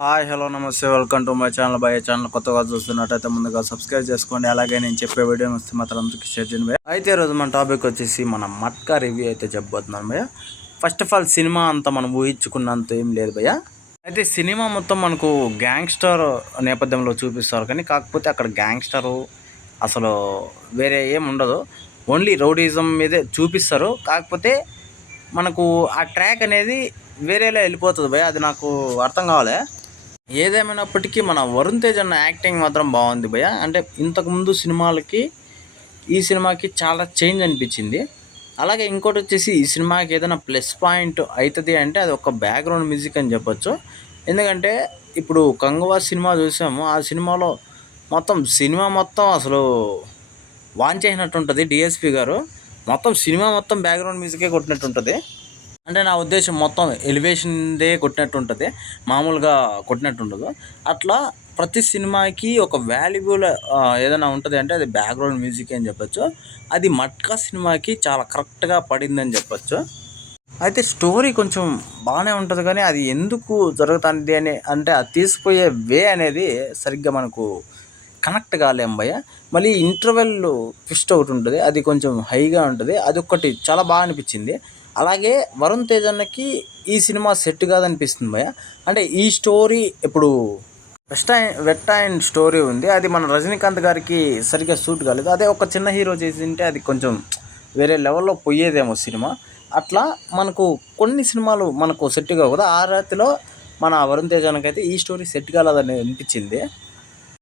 Hi hello నమస్తే welcome to my channel భయ channel కొత్తగా చూస్తున్నట్టయితే ముందుగా సబ్స్క్రైబ్ చేసుకోండి. అలాగే నేను చెప్పే వీడియో వస్తే మాత్రం అందరికీ షేర్ చేయండి భయ. అయితే ఈరోజు మన టాపిక్ వచ్చేసి మన మట్కా రివ్యూ అయితే చెప్పబోతున్నాను భయ. ఫస్ట్ ఆఫ్ ఆల్ సినిమా అంతా మనం ఊహించుకున్నంత ఏం లేదు భయ. అయితే సినిమా మొత్తం మనకు గ్యాంగ్స్టర్ నేపథ్యంలో చూపిస్తారు, కానీ కాకపోతే అక్కడ గ్యాంగ్స్టరు అసలు వేరే ఏం ఉండదు, ఓన్లీ రౌడీజం మీదే చూపిస్తారు. కాకపోతే మనకు ఆ ట్రాక్ అనేది వేరేలా వెళ్ళిపోతుంది భయ, అది నాకు అర్థం కావాలి. ఏదేమైనప్పటికీ మన వరుణ్ తేజ్ అన్న యాక్టింగ్ మాత్రం బాగుంది భయ. అంటే ఇంతకుముందు సినిమాలకి ఈ సినిమాకి చాలా చేంజ్ అనిపించింది. అలాగే ఇంకోటి వచ్చేసి ఈ సినిమాకి ఏదైనా ప్లస్ పాయింట్ అవుతుంది అంటే అది ఒక బ్యాక్గ్రౌండ్ మ్యూజిక్ అని చెప్పొచ్చు. ఎందుకంటే ఇప్పుడు కంగువా సినిమా చూసాము, ఆ సినిమాలో సినిమా మొత్తం అసలు వాన్ చేసినట్టు ఉంటుంది. డిఎస్పి గారు మొత్తం సినిమా మొత్తం బ్యాక్గ్రౌండ్ మ్యూజికే కొట్టినట్టు ఉంటుంది. అంటే నా ఉద్దేశం మొత్తం ఎలివేషన్దే కొట్టినట్టు ఉంటుంది, మామూలుగా కొట్టినట్టు ఉండదు. అట్లా ప్రతి సినిమాకి ఒక వాల్యుబుల్ ఏదైనా ఉంటుంది అంటే అది బ్యాక్గ్రౌండ్ మ్యూజిక్ అని చెప్పొచ్చు. అది మట్కా సినిమాకి చాలా కరెక్ట్గా పడిందని చెప్పొచ్చు. అయితే స్టోరీ కొంచెం బాగానే ఉంటుంది, కానీ అది ఎందుకు జరుగుతుంది అని అంటే అది తీసుకుపోయే వే అనేది సరిగ్గా మనకు కనెక్ట్ కాలేం భయ్య. మళ్ళీ ఇంటర్వెల్ ట్విస్ట్ ఒకటి ఉంటుంది, అది కొంచెం హైగా ఉంటుంది, అది ఒక్కటి చాలా బాగా అనిపించింది. అలాగే వరుణ్ తేజ్ అన్నకి ఈ సినిమా సెట్ కాదనిపిస్తుంది భయ్య. అంటే ఈ స్టోరీ ఇప్పుడు వెట్ అండ్ స్టోరీ ఉంది, అది మన రజనీకాంత్ గారికి సరిగ్గా సూట్ కాలేదు. అదే ఒక చిన్న హీరో చేసింటే అది కొంచెం వేరే లెవెల్లో పోయేదేమో సినిమా. అట్లా మనకు కొన్ని సినిమాలు మనకు సెట్ కావు కదా, ఆ రాతిలో మన వరుణ్ తేజ్ అన్నకైతే ఈ స్టోరీ సెట్ కాలేదని అనిపించింది.